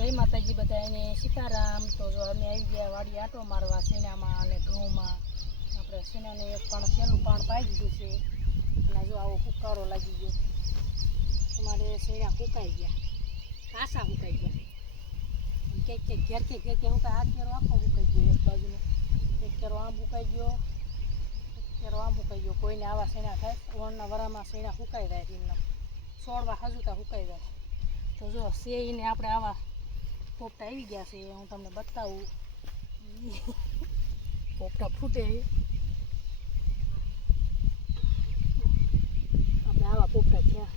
જય માતાજી બધાને સીતારામ. તો જો અમે આવી ગયા વાડી આટો મારવા સેનામાં અને ઘઉંમાં. આપણે સેનાને એક પણ સેનું પાણ પાઈ દીધું છે. અને જો આવો ફુકારો લાગી ગયો. તમારે શેણા ફૂંકાઈ ગયા. કાસા ફૂંકાઈ ગયા. ક્યાંક ક્યાંક ઘેર કે ઘેર કે ફૂંકાય આ કેરો આખો ફૂંકાઈ ગયો એક બાજુનો. એક કેરો આમ ફૂંકાઈ ગયો. એક કેરો આમ ફૂંકાઈ ગયો. કોઈને આવા સેના થાય ઓણના વરામાં શેણા ફૂંકાઈ જાય એમના છોડવા હજુતા ફૂંકાઈ જાય. તો જો સેઈને આપણે આવા પોપટા આવી ગયા છે હું તમને બતાવું. પોપટા ફૂટે. આપણે આવા પોપટા થયા.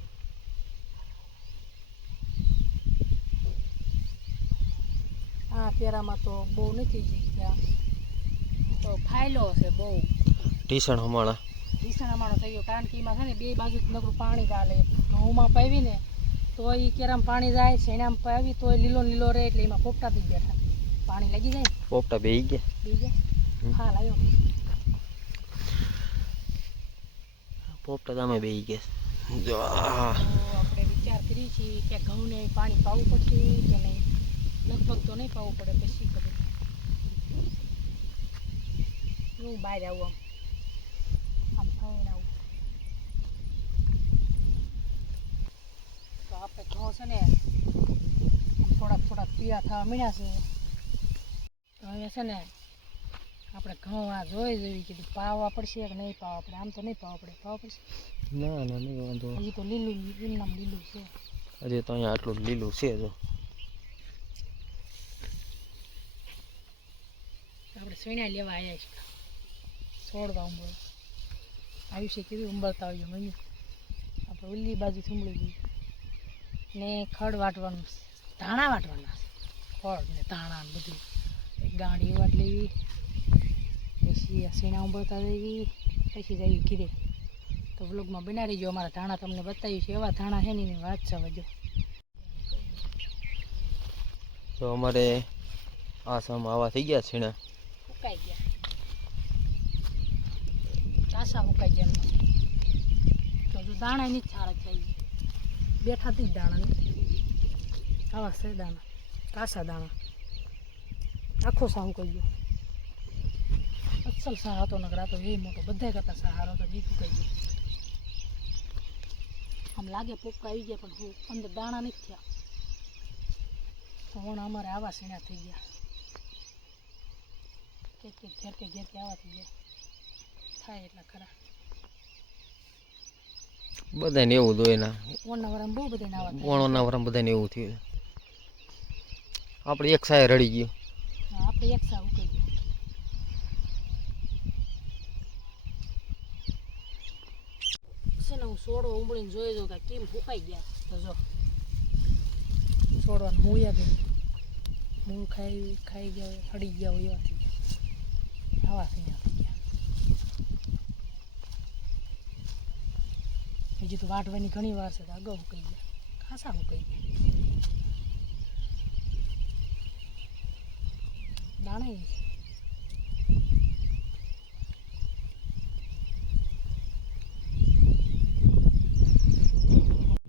આ પેરામાં તો બહુ નથી જીત્યા. તો ફાયલો છે બહુ. ટીસણ હમણાં. ટીસણ હમણાં થઈ ગયો કારણ કે એમાં છે ને બે બાજુ નકરું પાણી ગાલે ઘઉંમાં પાવી ને તો એ કેરામ પાણી જાય શેણામાં પાવી તો લીલો લીલો રહે એટલે એમાં પોપટા થઈ બેઠા પાણી લાગી જાય પોપટા બે ગયા? બે ગયા. હા લાવ્યો પોપટા તમે બે ગયા જો આપણે વિચાર કરીએ છીએ કે ઘઉંને પાણી પાવું પડશે કે નહીં? લગભગ તો નહીં પાવું પડે પછી ખબર. હું બહાર આવું આમ. આમ ફરીને આવું તો આપણે ઘઉં છે ને થોડાક થોડાક પીળા થવા મળ્યા છે. તો હવે છે ને આપણે ઘઉં આ જોઈ જોઈ કીધું પાવા પડશે કે નહીં પાવા પડે? આમ તો નહીં પાવા પડે પાવા પડશે? ના ના નહીં વાંધો. હજી તો લીલું લીલું લીલું છે. હજી તો અહીંયા આટલું લીલું છે જો. આપણે સૈણા લેવા આવ્યા છે છોડવા ઉંબળ. છે કીધું ઉંબળતા આવ્યો મમ્મી. આપણે ઉલ્લી બાજુ ઉંબળી ગઈ. ને ખડ વાટવાનું ધાણા વાટવાના ખડ ને ધાણા ને બધું. એક ગાંડી વાટ લેવી પછી આ શેણા દેવી પછી જઈ ઘીરે. તો વ્લોગમાં બનાવી જો અમારા ધાણા તમને બતાવ્યું છે એવા ધાણા છે ને એની વાત છે વજો તો અમારે આ સમ આવા થઈ ગયા છીણા ને ગયા. ચાસા ફૂંકાઈ ગયા તો જો દાણા ની સારા થઈ. બેઠા હતી જ દાણા આવા છે દાણા, કાસા દાણા. આખો સાહુ કહી ગયો. અસલ સાહ હતો આ તો એ મોટો બધા કરતા સહારો હતો તો કહી ગયો. આમ લાગે પોપકા આવી ગયા, પણ હું અંદર દાણા નથી થયા. હમણાં અમારે આવા સીણા થઈ ગયા. કે ઘેર કે ઘેર કે આવા થઈ ગયા. થાય એટલા ખરા. બધાને એવું જોઈએ ના. ઓણના વરામાં બહુ બધા આવા થાય. વણોના વરામ બધાને એવું થયું આપણે એક સાય રડી ગયું. આપણે એક સાય ઉકળી ગયો. છે ને હું સોડો ઉંબળીને જોઈ દઉં કે કેમ ફૂંકાઈ ગયા. તો જો. છોડવાનું મૂળ્યા બી મૂળ ખાઈ ખાઈ ગયા હડી હળી ગયા હોય એવા થઈ ગયા. આવા થઈ થઈ ગયા. હજી તો વાટવાની ઘણી વાર છે અગાઉ ફૂંકાઈ ગયા ખાસા ફૂંકાઈ ગયા દાણા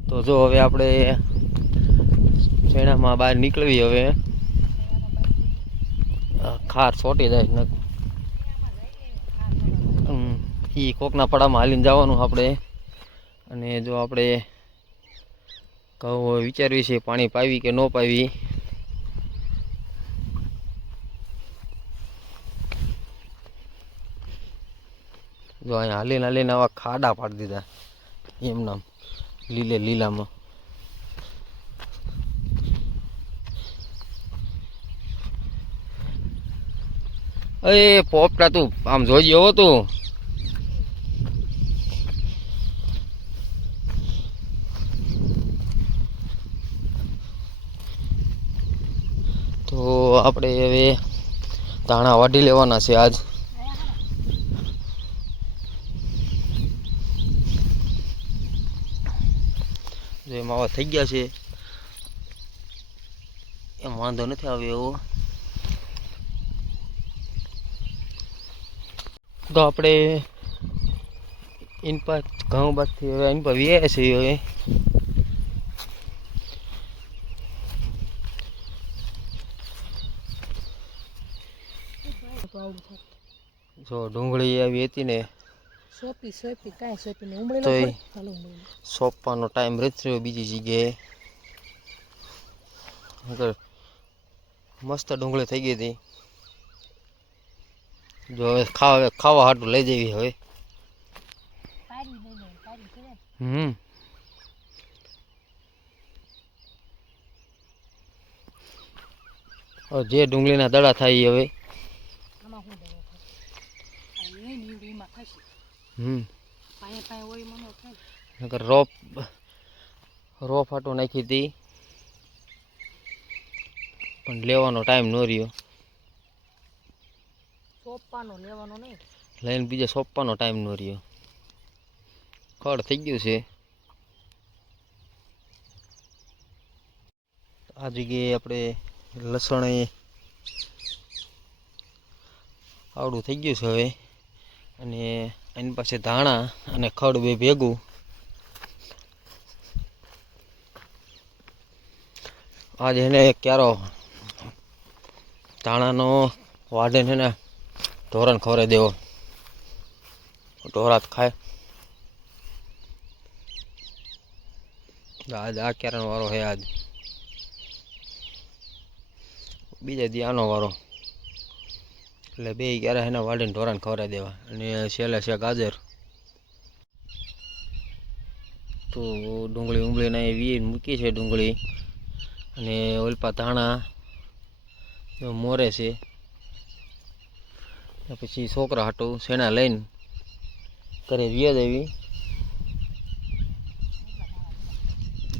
તો જો હવે આપણે શેણામાં બહાર નીકળવી હવે. ખાર છોટી જાય ને. એ કોકના પડામાં હાલીને જવાનું આપણે. અને જો આપણે કહું વિચારવી છે, પાણી પાવી કે ન પાવી? જો અહીંયા હાલીને હાલીને આવા ખાડા પાડી દીધા એમના લીલે લીલામાં. અરે, પોપટા તું, આમ જોઈ ગયો તું. તો આપણે હવે ધાણા વાઢી લેવાના છે આજ. જો એમાં આવા થઈ ગયા છે. એમ વાંધો નથી આવ્યો એવો. તો આપણે ઇન ઘઉં બાદથી હવે ઇન પર વ્યાયા છીએ હવે તો આવડું થાત જો ડુંગળી આવી હતી ને સોપી સોપી કાંઈ સોપી ને ઉમળેલો ઉમળેલો. સોંપવાનો ટાઈમ થયો બીજી જગ્યાએ. આગળ મસ્ત ડુંગળી થઈ ગઈ હતી. જો હવે ખાવા ખાવા હાટું લઈ જવી હવે. હમ. જે ડુંગળીના દડા થાય હવે આમાં શું દવા થાય આ એ નીવડી એમાં થશે હમ. પાયે પાયે હોય મને નકર રોપ રોપ હાટો નાખી હતી. પણ લેવાનો ટાઈમ ન રહ્યો. સોંપવાનો લેવાનો નહીં. લઈને બીજા સોંપવાનો ટાઈમ ન રહ્યો. ખડ થઈ ગયું છે. આ જગ્યાએ આપણે લસણ આવડું થઈ ગયું છે હવે. અને એની પાસે ધાણા અને ખડ બે ભેગું. આજ એને ક્યારો ધાણાનો વાઢે છે ને ઢોરણ ખવરે દેવો. ઢોરાત ખાય. આજ આ ક્યારણ વારો હે આજ. બીજા દી આનો વારો. એટલે બે ક્યારે એના વાડીને ઢોરાને ખવડાવી દેવા. અને છેલ્લે છે ગાજર. તો ડુંગળી ઉંગળીને એ વી મૂકી છે ડુંગળી. અને ઓલપા ધાણા મોરે છે. પછી છોકરા હાટું શેણા લઈને ઘરે વ્યા દેવી.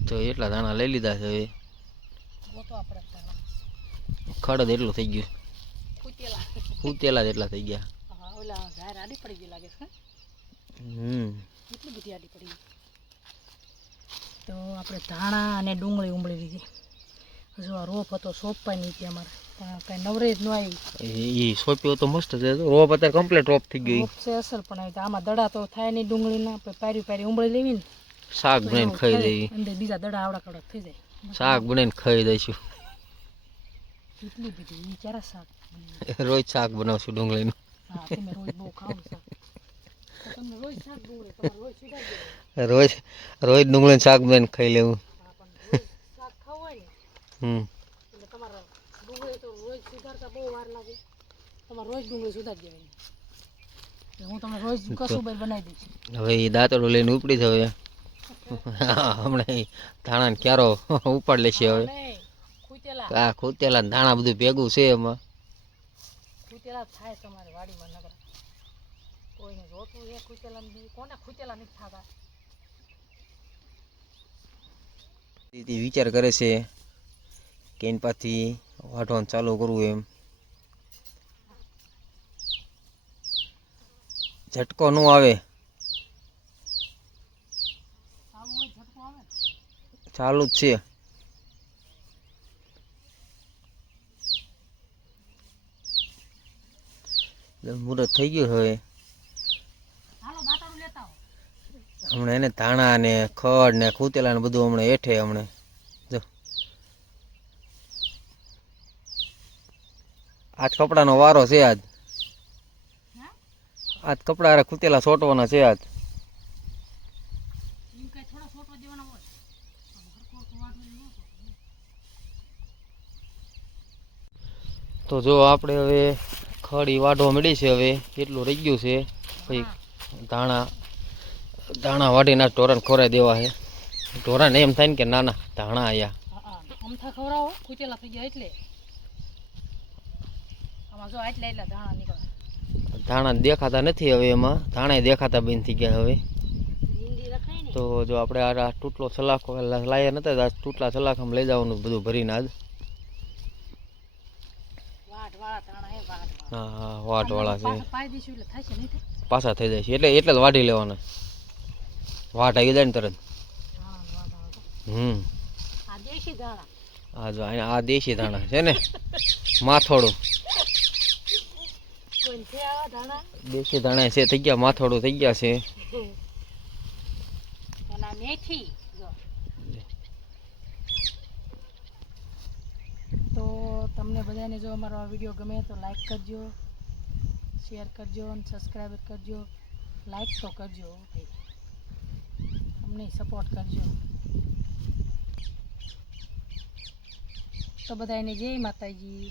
તો એટલા દાણા લઈ લીધા છે હવે. ગોતો આપણે તાણા ખડ જ એટલું થઈ ગયું. ઉતેલા જેટલા થઈ ગયા. હા ઓલા ઝાર આડી પડી ગઈ લાગે છે હમ. કેટલી બધી આડી પડી તો આપણે ધાણા અને ડુંગળી ઉંબળી લીધી. જો આ રોપ હતો સોંપાઈ નહીં હતી અમારે પણ કઈ નવરે જ ન આવી. એ સોપ્યો તો મસ્ત છે. રોપ અત્યારે કમ્પ્લીટ રોપ થઈ ગઈ. રોપ છે અસલ પણ આમાં દડા તો થાય નહીં ડુંગળીના પછી પારી પારી ઉંબળી લેવી ને. શાક બનાવીને ખાઈ. દઈએ. અંદર બીજા દડા આવડા કડક થઈ જાય. શાક બનાવીને ખાઈ દઈશું. કેટલી બધું ક્યારે શાક રોજ શાક બનાવશું ડુંગળીનું. હા તમે રોજ બહુ ખાવ શાક. તો રોજ ડુંગળી રોજ ડુંગળીનું શાક બનાવીને ખાઈ લેવું. હમ. તમારે ડુંગળી તો રોજ સુધારતા બહુ વાર લાગે. તમારે રોજ ડુંગળી સુધારી દેવાની. હવે એ દાંતડો લઈને ઉપડી જ હવે હમણાં ધાણા ક્યારો ઉપાડ લેશે હવે. આ ખૂતેલા ધાણા બધું ભેગું છે એમાં. ખૂટેલા થાય તમારે વાડીમાં નગર કોઈને જોતું એ ખૂટેલા ને કોને ખૂટેલા નથી થતા? વિચાર કરે છે કે એની પાસેથી વાઢવાનું ચાલુ કરવું એમ. ઝટકો ન આવે? ચાલુ જ છે. મુહૂર્ત થઈ ગયું હવે. હમણાં એને ધાણા ને ખડ ને ખૂતેલા ને બધું હમણાં હેઠે હમણાં. જો. આજ કપડાનો વારો છે આજ. આજ કપડા ખૂતેલા સોટવાના છે આજ. તો જો આપણે હવે ખડી વાઢો મળી છે હવે. કેટલું રહી ગયું છે. પછી ધાણા ધાણા વાઢીને ટોરણ ખોરાઈ દેવા છે. ટોરણ એમ થાય ને કે નાના ધાણા આયા. અમથા ખવડાવો. ખૂચેલા થઈ ગયા એટલે. આમાં જો આટલા એટલા ધાણા નીકળે ધાણા દેખાતા નથી હવે એમાં. ધાણા દેખાતા બંધ થઈ ગયા હવે. તો જો આપણે આ તૂટલો સલાખો લાયા નતા તૂટલા સલાખામાં લઈ જવાનું બધું ભરીને આજ. હે વાટ વાળા છે. પાછા થઈ જાય છે. એટલે એટલે જ વાઢી લેવાના. વાટ આવી જાય ને તરત. હમ. આ દેશી ધાણા. આ જો આ દેશી ધાણા છે ને. માથોડું. દેશી ધાણા છે થઈ ગયા માથોડું થઈ ગયા છે. મેથી જો તો તમને બધાને જો અમારો આ વીડિયો ગમે તો લાઈક કરજો શેર કરજો અને સબસ્ક્રાઈબ કરજો લાઈક તો કરજો અમને સપોર્ટ કરજો. તો બધાને જય માતાજી.